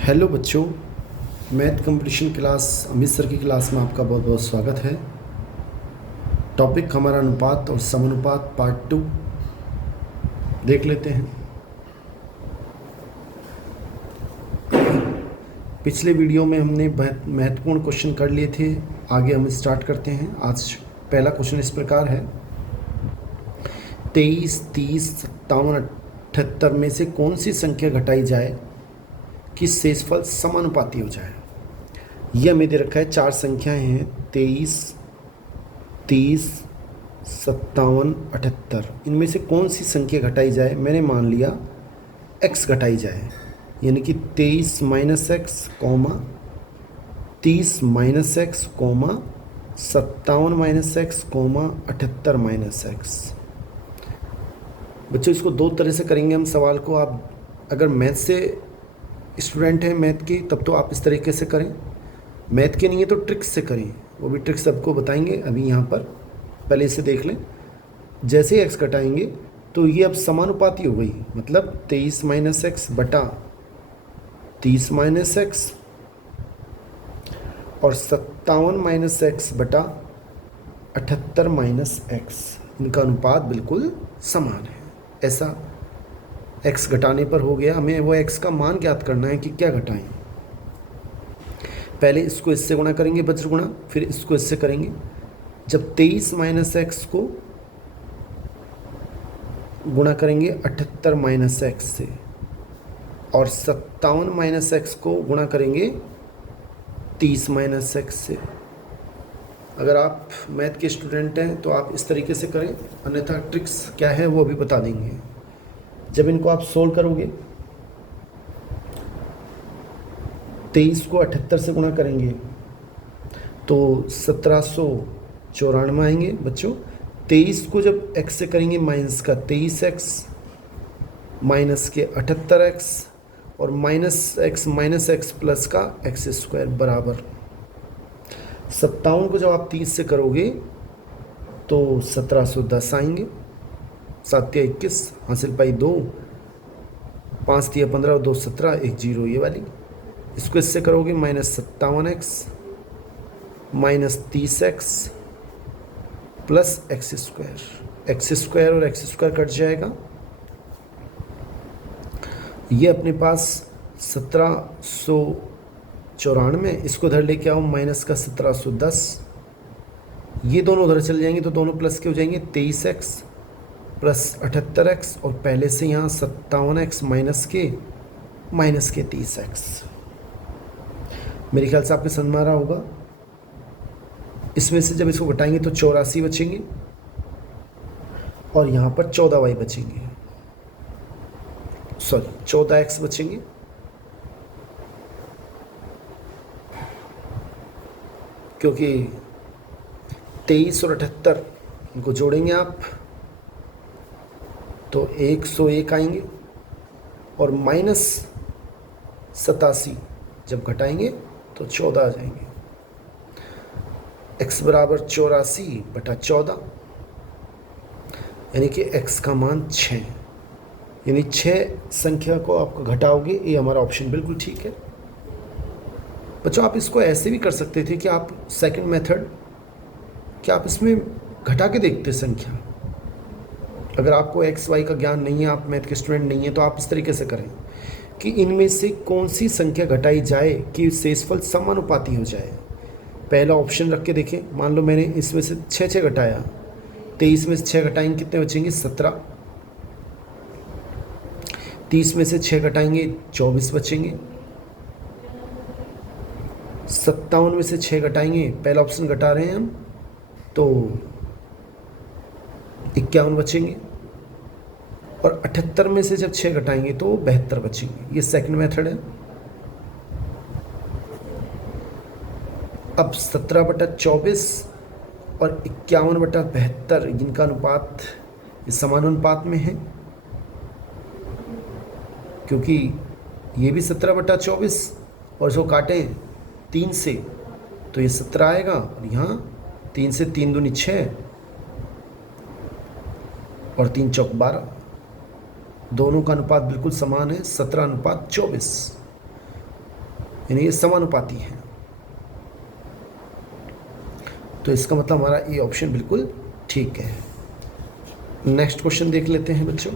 Hello बच्चों, math competition class Amit sir की class में आपका बहुत बहुत स्वागत है। टॉपिक हमारा अनुपात और समानुपात पार्ट 2 देख लेते हैं। पिछले वीडियो में हमने महत्वपूर्ण क्वेश्चन कर लिए थे। आगे हम स्टार्ट करते हैं। आज पहला क्वेश्चन इस प्रकार है, 23, 30, 57, 78 में से कौन सी संख्या घटाई जाए कि शेषफल समानुपाती हो जाए। यह हमें दे रखा है, चार संख्याएं हैं, 23, 30, 57, 78। इनमें से कौन सी संख्या घटाई जाए। मैंने मान लिया x घटाई जाए, यानी कि 23 minus x comma 30 minus x comma 57 minus x comma 78 minus x. बच्चों इसको दो तरह से करेंगे हम सवाल को। आप अगर मैथ से स्टूडेंट हैं, मैथ की, तब तो आप इस तरीके से करें। मैथ के नहीं है तो ट्रिक्स से करें, वो भी ट्रिक्स सबको बताएंगे अभी यहाँ पर। पहले इसे देख लें। जैसे ही एक्स घटाएंगे तो ये अब समानुपाती हो गई, मतलब 23 माइनस एक्स बटा 30 माइनस एक्स और 57 माइनस एक्स बटा 78 माइनस एक्स। इनका अनुपात बिल्कुल समान है। ऐसा एक्स घटाने पर हो गया। हमें वो एक्स का मान ज्ञात करना है कि क्या घटाएं। पहले इसको इससे गुणा करेंगे, वज्र गुणा, फिर इसको इससे करेंगे। जब 23 माइनस एक्स को गुणा करेंगे 78 माइनस एक्स से और 57 माइनस एक्स को गुणा करेंगे 30 माइनस एक्स से। अगर आप मैथ के स्टूडेंट हैं तो आप इस तरीके से करें, अन्यथा ट्रिक्स क्या है वो भी बता देंगे। जब इनको आप सोल्व करोगे, 23 को 78 से गुणा करेंगे तो 1794 आएंगे बच्चों। 23 को जब x से करेंगे माइनस का 23x माइनस के 78x और माइनस एक्स प्लस का एक्स स्क्वायर बराबर 57 को जब आप 30 से करोगे तो 1710 आएंगे। 7 या 21 हासिल पाई 2, 5 या 15 और 2 17, 1 0 ये वाली। इसको इससे करोगे -57x minus 30x plus x square और एक्स स्क्वायर कट जाएगा। ये अपने पास 1794, इसको उधर लेके आओ माइनस का 1710, ये दोनों उधर चल जाएंगे तो दोनों प्लस के हो जाएंगे। 23x प्लस 78x और पहले से यहाँ 57x माइनस के 30x। मेरे ख्याल से आपके समझ में आ रहा होगा। इसमें से जब इसको घटाएंगे तो 84 बचेंगे और यहाँ पर 14y बचेंगे, सॉरी 14x बचेंगे। क्योंकि 23 और 78 इनको जोड़ेंगे आप तो 101 आएंगे और -87 जब घटाएंगे तो 14 आ जाएंगे। x बराबर 84 बटा 14, यानी कि x का मान 6, यानी 6 संख्या को आप घटाओगे। ये हमारा ऑप्शन बिल्कुल ठीक है। बच्चों आप इसको ऐसे भी कर सकते थे कि आप सेकंड मेथड, कि आप इसमें घटा के देखते संख्या। अगर आपको एक्स वाई का ज्ञान नहीं है, आप मैथ के स्टूडेंट नहीं है, तो आप इस तरीके से करें कि इनमें से कौन सी संख्या घटाई जाए कि शेषफल समानुपाती हो जाए। पहला ऑप्शन रख के देखें। मान लो मैंने इसमें से 6 घटाया, 23 में से 6 घटाएंगे कितने बचेंगे 17, 30 में से 6 घटाएंगे 24 बचेंगे, 57 में से 6 घटाएंगे, पहला ऑप्शन घटा रहे हैं हम, तो 51 बचेंगे और 78 में से जब 6 घटाएंगे तो 72 बचेंगे। ये सेकंड मेथड है। अब 17/24 और 51/72 इनका अनुपात इस समानुपात में है, क्योंकि ये भी 17/24 और इसको काटें 3 से तो ये 17 आएगा और यहाँ 3 से 3 दूनी 6 और 3 चौक 12। दोनों का अनुपात बिल्कुल समान है, 17/24। यानी ये समानुपाती हैं। तो इसका मतलब हमारा ए ऑप्शन बिल्कुल ठीक है। नेक्स्ट क्वेश्चन देख लेते हैं बच्चों।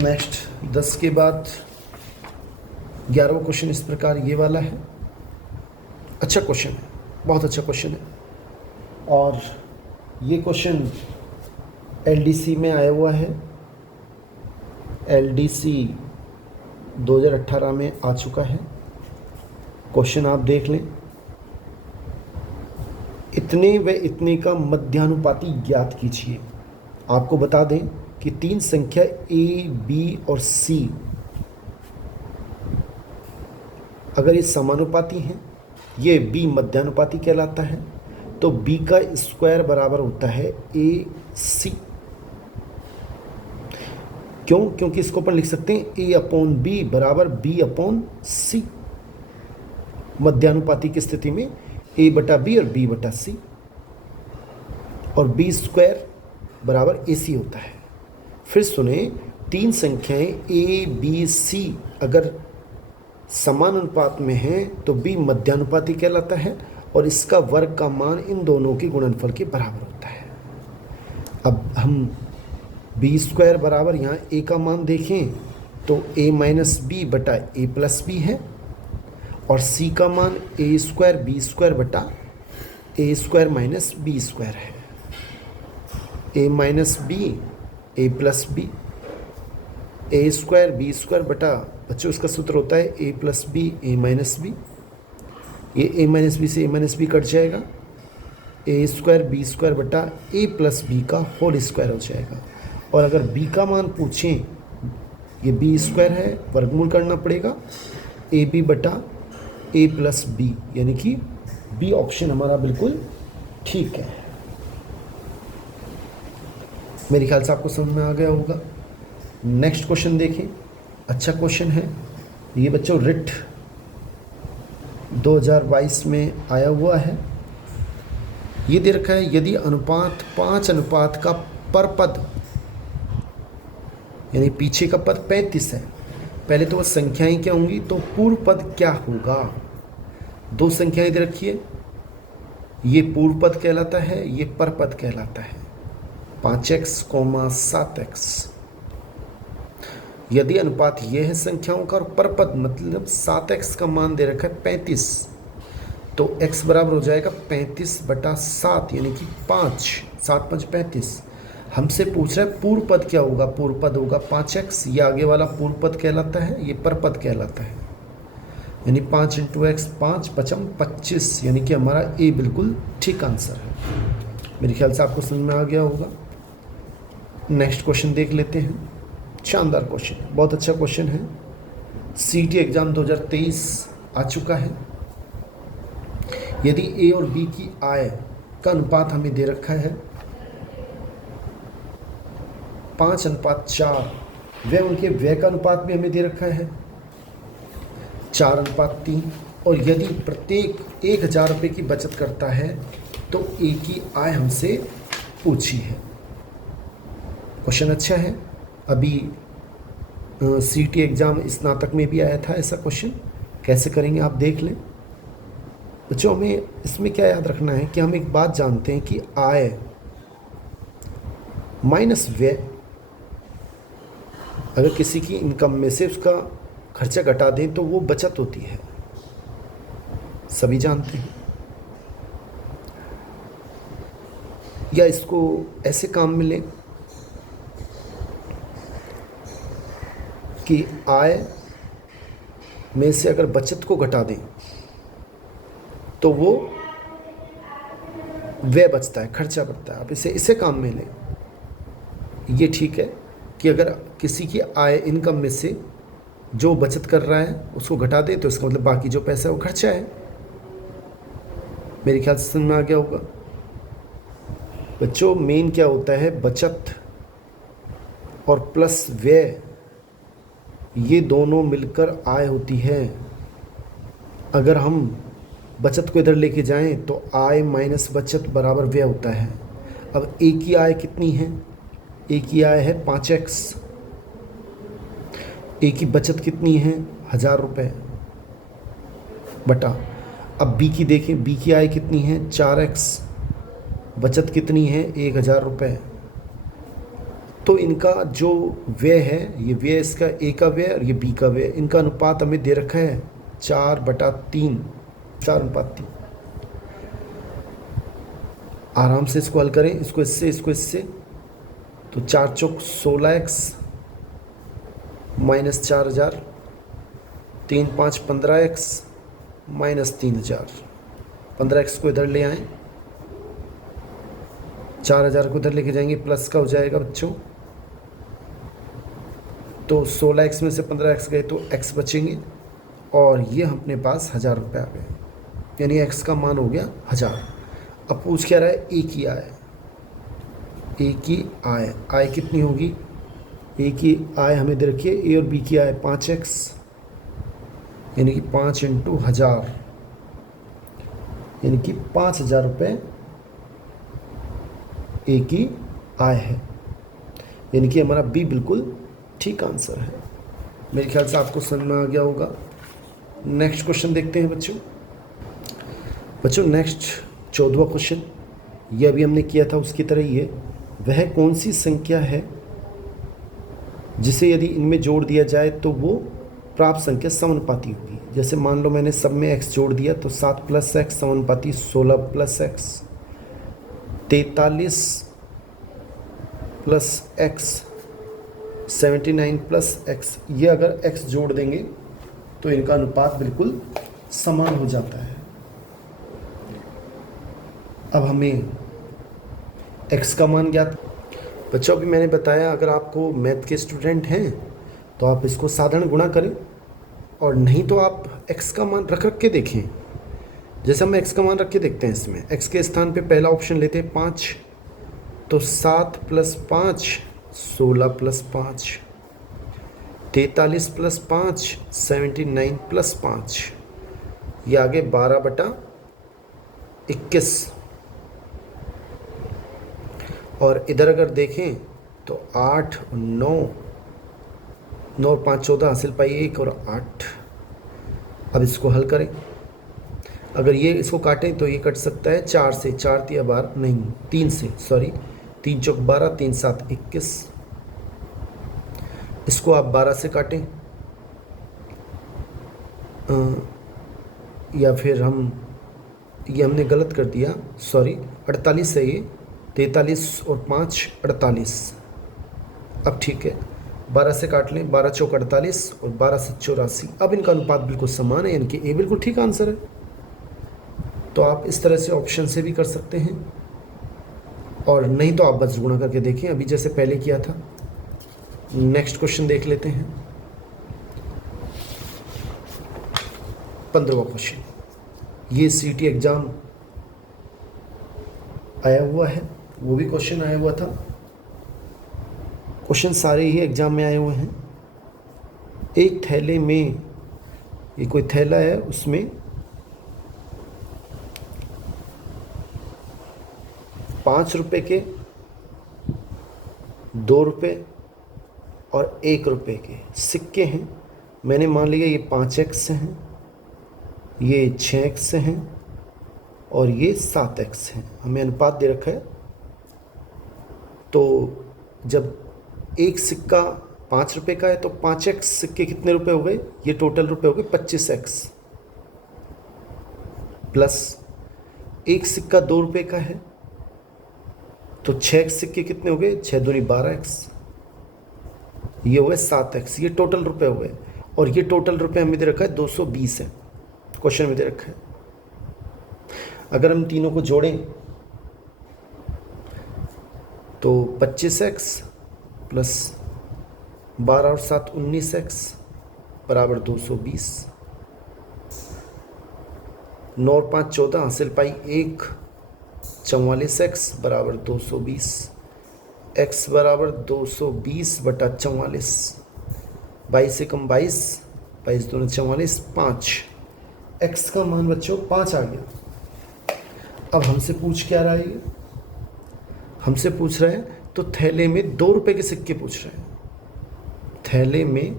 नेक्स्ट 10 के बाद 11वां क्वेश्चन इस प्रकार ये वाला है। अच्छा क्वेश्चन है, बहुत अच्छा क्वेश्चन है, और ये क्वेश्चन एलडीसी में आया हुआ है। एलडीसी 2018 में आ चुका है। क्वेश्चन आप देख लें। इतने व इतने का मध्यानुपाती ज्ञात कीजिए। आपको बता दें कि 3 संख्या ए, बी और सी अगर ये समानुपाती हैं, ये बी मध्यानुपाती कहलाता है, तो बी का स्क्वायर बराबर होता है ए सी। क्यों? क्योंकि इसको अपन लिख सकते हैं ए अपॉन बी बराबर बी अपॉन सी। मध्यानुपाती की स्थिति में ए बटा बी और बी बटा सी, और बी स्क्वायर बराबर ए सी होता है। फिर सुने, 3 संख्याएं ए बी सी अगर समान अनुपात में हैं तो बी मध्यानुपाती कहलाता है, और इसका वर्ग का मान इन दोनों के गुणनफल के बराबर होता है। अब हम बी स्क्वायर बराबर यहाँ ए का मान देखें तो ए माइनस बी बटा ए प्लस बी है, और सी का मान ए स्क्वायर बी स्क्वायर बटा ए स्क्वायर माइनस बी स्क्वायर है। ए माइनस बी ए प्लस बी, ए स्क्वायर बी स्क्वायर बटा, बच्चों इसका सूत्र होता है ए प्लस बी ए माइनस बी। ये ए माइनस बी से ए माइनस बी कट जाएगा, ए स्क्वायर बी स्क्वायर बटा ए प्लस बी का होल स्क्वायर हो जाएगा। और अगर बी का मान पूछें, ये बी स्क्वायर है, वर्गमूल करना पड़ेगा ए बी बटा ए प्लस बी, यानी कि बी ऑप्शन हमारा बिल्कुल ठीक है। मेरे ख्याल से आपको समझ में आ गया होगा। नेक्स्ट क्वेश्चन देखें, अच्छा क्वेश्चन है ये बच्चों, रिट 2022 में आया हुआ है। ये दे रखा है, यदि अनुपात 5 अनुपात का पर पद, यानी पीछे का पद 35 है, पहले तो वह संख्याएं क्या होंगी, तो पूर्व पद क्या होगा। 2 संख्याएं दे रखी है, ये पूर्व पद कहलाता है, ये पर पद कहलाता है, 5x, 7x। यदि अनुपात ये है संख्याओं का, और पर पद मतलब 7x का मान दे रखा है 35, तो x बराबर हो जाएगा 35 बटा 7, यानी कि 5, 7 5 35। हमसे पूछ रहा है पूर्व पद क्या होगा। पूर्व पद होगा 5x, ये आगे वाला पूर्व पद कहलाता है, ये पर पद कहलाता है, यानी 5 × x 5 5 25, यानी कि हमारा ए बिल्कुल ठीक आंसर है। मेरे ख्याल से आपको समझ में आ गया होगा। नेक्स्ट क्वेश्चन देख लेते हैं। शानदार क्वेश्चन, बहुत अच्छा क्वेश्चन है। सीटी एग्जाम 2023 आ चुका है। यदि ए और बी की आय का अनुपात हमें दे रखा है 5:4, वे उनके व्यय का अनुपात भी हमें दे रखा है 4:3, और यदि प्रत्येक 1000 रुपये की बचत करता है तो ए की आय हमसे पूछी है। क्वेश्चन अच्छा है। अभी सीटी एग्ज़ाम स्नातक में भी आया था ऐसा क्वेश्चन। कैसे करेंगे आप देख लें बच्चों। हमें इसमें क्या याद रखना है कि हम एक बात जानते हैं कि आय माइनस व्यय, अगर किसी की इनकम में से उसका खर्चा घटा दें तो वो बचत होती है, सभी जानते हैं। या इसको ऐसे काम में लें कि आय में से अगर बचत को घटा दें तो वो व्यय बचता है, खर्चा बढ़ता है। आप इसे काम में लें। ये ठीक है कि अगर किसी की आय इनकम में से जो बचत कर रहा है उसको घटा दे तो इसका मतलब बाकी जो पैसा है वो खर्चा है। मेरे ख्याल से समझ में आ गया होगा बच्चों। मेन क्या होता है, बचत और प्लस व्यय, ये दोनों मिलकर आय होती है। अगर हम बचत को इधर लेके जाएं तो आय माइनस बचत बराबर व्यय होता है। अब ए की आय कितनी है, ए की आय है 5x, ए की बचत कितनी है 1000 रुपये बटा, अब बी की देखें, बी की आय कितनी है 4x, बचत कितनी है 1000 रुपये। तो इनका जो व्यय है, ये व्यय इसका ए का व्यय और ये बी का व्यय, इनका अनुपात हमें दे रखा है 4/3, 4:3। आराम से इसको हल करें, इसको इससे, तो 4 चौक 16x minus 4000, 3 5 15x minus 3000, 15x को इधर ले आएँ, 4000 को इधर लेके जाएंगे, प्लस का हो जाएगा बच्चों, तो 16x में से 15x गए तो x बचेंगे, और ये अपने पास 1000 रुपये आ गए, यानी x का मान हो गया 1000। अब पूछ क्या रहा है, ए की आय, ए की आय, आय कितनी होगी, ए की आय हमें दे रखिए, ए और बी की आय 5x, यानी कि 5 × 1000, यानी कि 5000 रुपये ए की आय है, यानी कि हमारा बी बिल्कुल ठीक आंसर है। मेरे ख्याल से आपको समझ में आ गया होगा। नेक्स्ट क्वेश्चन देखते हैं बच्चों नेक्स्ट 14वां क्वेश्चन, ये अभी हमने किया था उसकी तरह ही है। वह कौन सी संख्या है जिसे यदि इनमें जोड़ दिया जाए तो वो प्राप्त संख्या समानुपाती होगी। जैसे मान लो मैंने सब में x जोड़ दिया, तो 7 + x समानुपाती 16 + x, 43 + x 79 + x, ये अगर x जोड़ देंगे तो इनका अनुपात बिल्कुल समान हो जाता है। अब हमें x का मान ज्ञात, बच्चों अभी मैंने बताया अगर आपको मैथ के स्टूडेंट हैं तो आप इसको साधारण गुणा करें, और नहीं तो आप x का मान रख के देखें। जैसे हम x का मान रख के देखते हैं, इसमें x के स्थान पे पहला ऑप्शन लेते हैं 5, तो 7 + 5 16 + 5, 43 + 5 79 + 5, ये आगे 12/21, और इधर अगर देखें तो 8 और 9, 9 और 5 14, हासिल पाई 1 और 8। अब इसको हल करें, अगर ये इसको काटें तो ये कट सकता है 4 से, 4 × 12 नहीं 3 से, सॉरी 3 चौक 12, 3 7 21। इसको आप 12 से काटें, या फिर ये हमने गलत कर दिया, सॉरी 48 है ये, 43 और 5 48। अब ठीक है, 12 से काट लें, 12 चौक 48 और 12 से 84। अब इनका अनुपात बिल्कुल समान है, यानी कि ए बिल्कुल ठीक आंसर है। तो आप इस तरह से ऑप्शन से भी कर सकते हैं, और नहीं तो आप बस गुणा करके देखें, अभी जैसे पहले किया था। नेक्स्ट क्वेश्चन देख लेते हैं, 15वां क्वेश्चन। ये सीटी एग्ज़ाम आया हुआ है, वो भी क्वेश्चन आया हुआ था। क्वेश्चन सारे ही एग्ज़ाम में आए हुए हैं। एक थैले में, ये कोई थैला है, उसमें 5 रुपये के, 2 रुपये और 1 रुपये के सिक्के हैं। मैंने मान लिया ये 5x हैं, ये 6x हैं और ये 7x हैं। हमें अनुपात दे रखा है। तो जब एक सिक्का 5 रुपये का है तो 5x सिक्के कितने रुपए हो गए, ये टोटल रुपए हो गए 25x, प्लस एक सिक्का 2 रुपये का है तो 6x सिक्के कितने हो गए, 6 दूनी 12x, ये हुए 7x, ये टोटल रुपए हुए। और ये टोटल रुपए हमें दे रखा है 220 है, क्वेश्चन में दे रखा है। अगर हम तीनों को जोड़ें तो 25x प्लस 12 और 7 19x बराबर 220, 9 और 5 14, हासिल पाई 1, 44x बराबर 220, x बराबर 220/44, 22 से कम 22, 22 दूनी 44, 5। x का मान बच्चों 5 आ गया। अब हमसे पूछ क्या रहा है ये, हमसे पूछ रहा है तो थैले में 2 रुपये के सिक्के पूछ रहे हैं। थैले में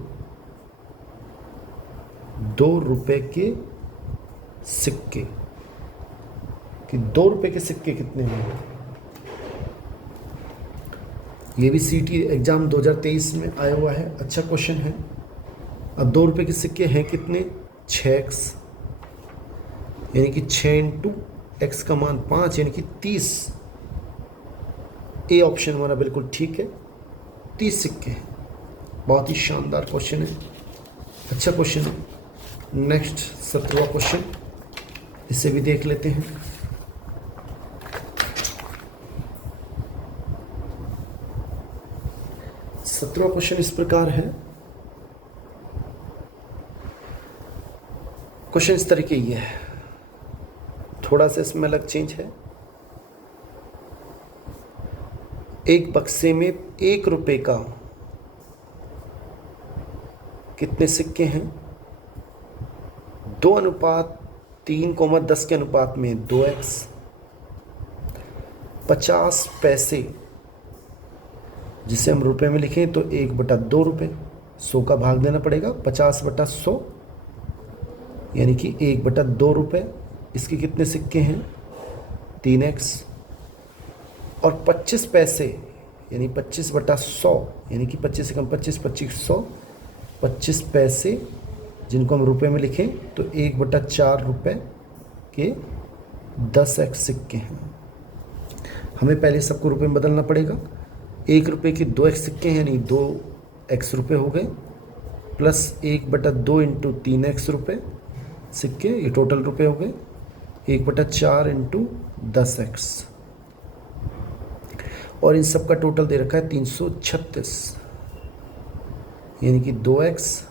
₹2 के सिक्के, कि ₹2 के सिक्के कितने हैं। ये भी सीटी एग्ज़ाम 2023 में आया हुआ है, अच्छा क्वेश्चन है। अब ₹2 के सिक्के हैं कितने, 6x, यानी कि 6 इंटू एक्स का मान 5 यानी कि 30। ए ऑप्शन हमारा बिल्कुल ठीक है, 30 सिक्के हैं। बहुत ही शानदार क्वेश्चन है, अच्छा क्वेश्चन है। नेक्स्ट 17वां क्वेश्चन, इसे भी देख लेते हैं। सत्रहवां क्वेश्चन इस प्रकार है। क्वेश्चन इस तरीके ये है, थोड़ा सा इसमें अलग चेंज है। एक बक्से में ₹1 का कितने सिक्के हैं, 2:3, 10 के अनुपात में 2x, 50 पैसे जिसे हम रुपए में लिखें तो 1/2 रुपये, 100 का भाग देना पड़ेगा, 50/100 यानी कि 1/2 रुपये। इसके कितने सिक्के हैं, 3x। और 25 पैसे यानी 25/100 यानी कि 25 से कम 25, 2500, 25 पैसे जिनको हम रुपए में लिखें तो 1/4 रुपये के 10x सिक्के हैं। हमें पहले सबको रुपए में बदलना पड़ेगा। ₹1 के 2x सिक्के हैं यानी 2x रुपये हो गए, प्लस 1/2 इंटू 3x रुपये सिक्के, ये टोटल रुपये हो गए, 1/4 इंटू 10x। और इन सब का टोटल दे रखा है 336, यानी कि 2x,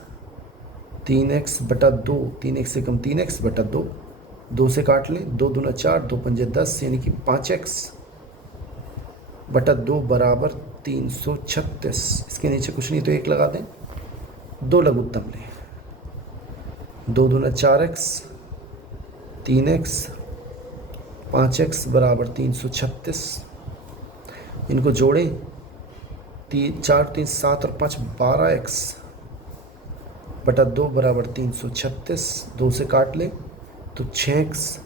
3x/2, 3x से कम 3x/2, 2 से काट लें, 2 दूना 4, 2 पंजे 10 यानी कि 5x/2 बराबर 336। इसके नीचे कुछ नहीं तो 1 लगा दें, 2 लघुत्तम लें, 2 दूना 4x, 3x, 5x बराबर 336। इनको जोड़ें, 4, 3, 7 और 5 12x/2 बराबर 336। 2 से काट लें तो 6x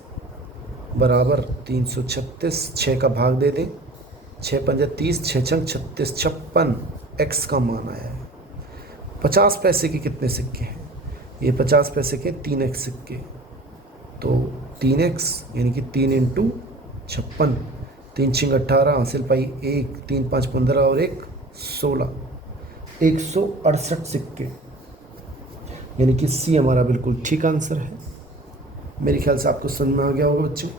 बराबर 336, 6 का भाग दे दें, 6 पंजे 30, 6 छंग 36, 56 x का मान आया है। 50 पैसे के कितने सिक्के हैं, ये 50 पैसे के 3x सिक्के, तो 3x यानी कि 3 इंटू 56, 3 छिंग 18, हासिल पाई 1, 3 5 15 और 1 16, 168 सिक्के, यानी कि सी हमारा बिल्कुल ठीक आंसर है। मेरे ख्याल से आपको समझ में आ गया होगा बच्चे।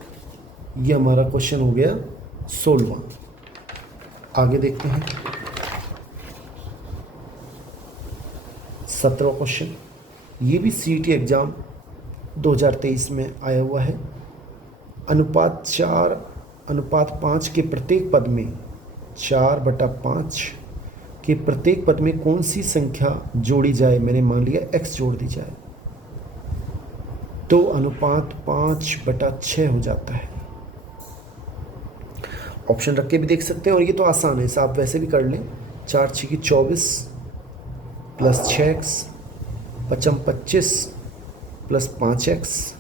ये हमारा क्वेश्चन हो गया 16वां। आगे देखते हैं 17वां क्वेश्चन। ये भी सीईटी एग्ज़ाम 2023 में आया हुआ है। अनुपात 4:5 के प्रत्येक पद में 4/5 के प्रत्येक पद में कौन सी संख्या जोड़ी जाए। मैंने मान लिया x जोड़ दी जाए तो अनुपात 5/6 हो जाता है। ऑप्शन रख के भी देख सकते हैं और ये तो आसान है, इसे आप वैसे भी कर लें। 4 6 की 24 plus 6x, 5 25 plus 5x,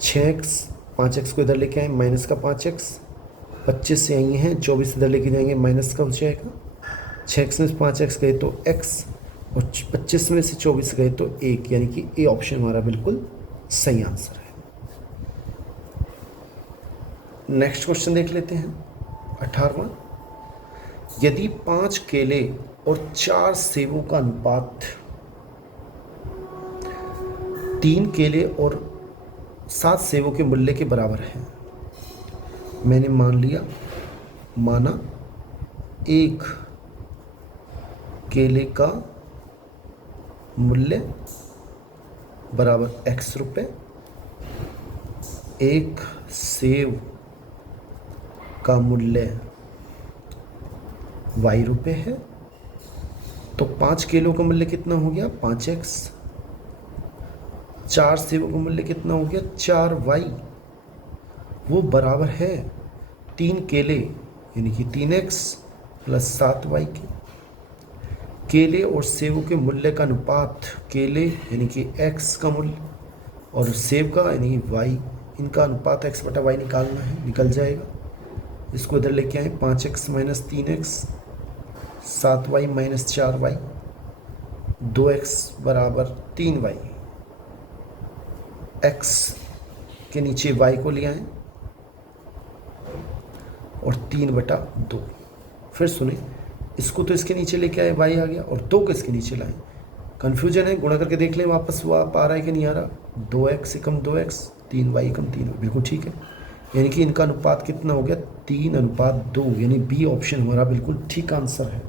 6x, 5x को इधर लेके आए माइनस का 5x, 25 से यहीं हैं, 24 इधर लेके जाएंगे माइनस का हो जाएगा, 6x में से 5x गए तो x और 25 में से 24 गए तो 1, यानी कि ए ऑप्शन हमारा बिल्कुल सही आंसर है। नेक्स्ट क्वेश्चन देख लेते हैं 18वां। यदि 5 केले और 4 सेबों का अनुपात 3 केले और 7 सेबों के मूल्य के बराबर है। मैंने माना 1 केले का मूल्य बराबर x रुपये, 1 सेब का मूल्य y रुपये है, तो 5 किलो का मूल्य कितना हो गया 5x, 4 सेबों का मूल्य कितना हो गया 4y, वो बराबर है 3 केले यानी कि 3x प्लस 7y के। केले और सेबों के मूल्य का अनुपात, केले यानी कि x का मूल्य और सेब का यानी कि y, इनका अनुपात x बटा y निकालना है, निकल जाएगा। इसको इधर लेके आए, 5x minus 3x 7y minus 4y 2x बराबर 3y, x के नीचे y को ले आए और 3/2। फिर सुने, इसको तो इसके नीचे लेके आए, y आ गया, और 2 को इसके नीचे लाए। कन्फ्यूजन है, गुणा करके देख लें वापस वो आप आ रहा है कि नहीं आ रहा। 2x कम 2x 3y कम 3y, बिल्कुल ठीक है। यानी कि इनका अनुपात कितना हो गया, 3:2, यानी बी ऑप्शन हमारा बिल्कुल ठीक आंसर है।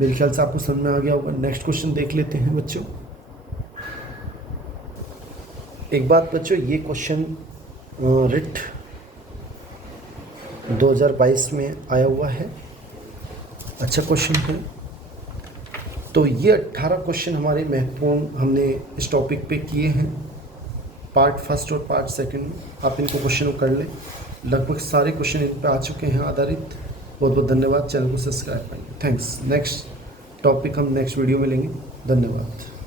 मेरे ख्याल से आपको समझ में आ गया होगा। नेक्स्ट क्वेश्चन देख लेते हैं बच्चों। एक बात बच्चों, ये क्वेश्चन रिट 2022 में आया हुआ है, अच्छा क्वेश्चन है। तो ये 18 क्वेश्चन हमारे महत्वपूर्ण हमने इस टॉपिक पे किए हैं, पार्ट फर्स्ट और पार्ट सेकंड में। आप इनको क्वेश्चन कर लें, लगभग सारे क्वेश्चन इन पे आ चुके हैं आधारित। बहुत बहुत धन्यवाद, चैनल को सब्सक्राइब करें। थैंक्स। नेक्स्ट टॉपिक हम नेक्स्ट वीडियो में लेंगे। धन्यवाद।